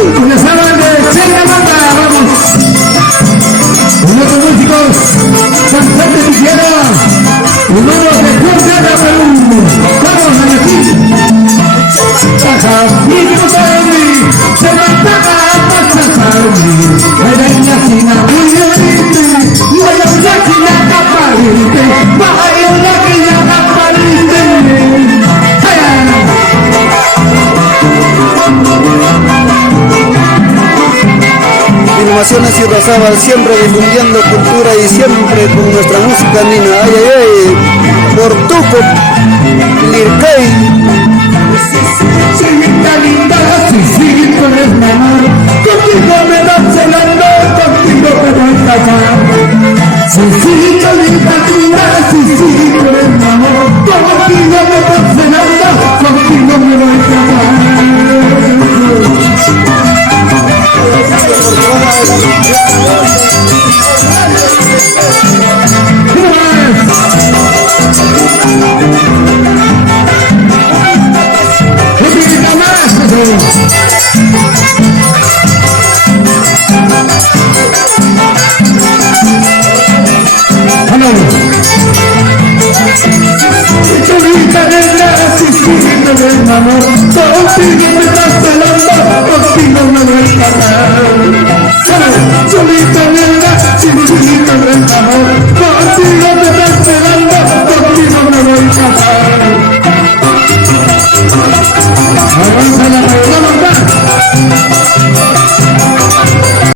Ya saben de Chela Banda, vamos. Uno de músicos, Constante Tijera, uno de Cuerda Perú. Vamos a aquí. Caja, y no sabe, se mata a pasarme. Era en la china muy bonita, y vaya una china caparite, vaya una china caparite. Filmaciones Irrazábal, siempre difundiendo cultura y siempre con nuestra música andina. Ay, ay, ay, Portuco, Lircay. Chiquita linda, si sigue con el amor, contigo me dan celando, contigo me voy a casar. Si sigue linda, si sigue con el amor, contigo me dan celando, contigo me voy a casar. Cholita negra, si sigue con el amor, contigo me das celando, contigo me voy a casar. Cholita negra, si sigue con el amor, contigo me das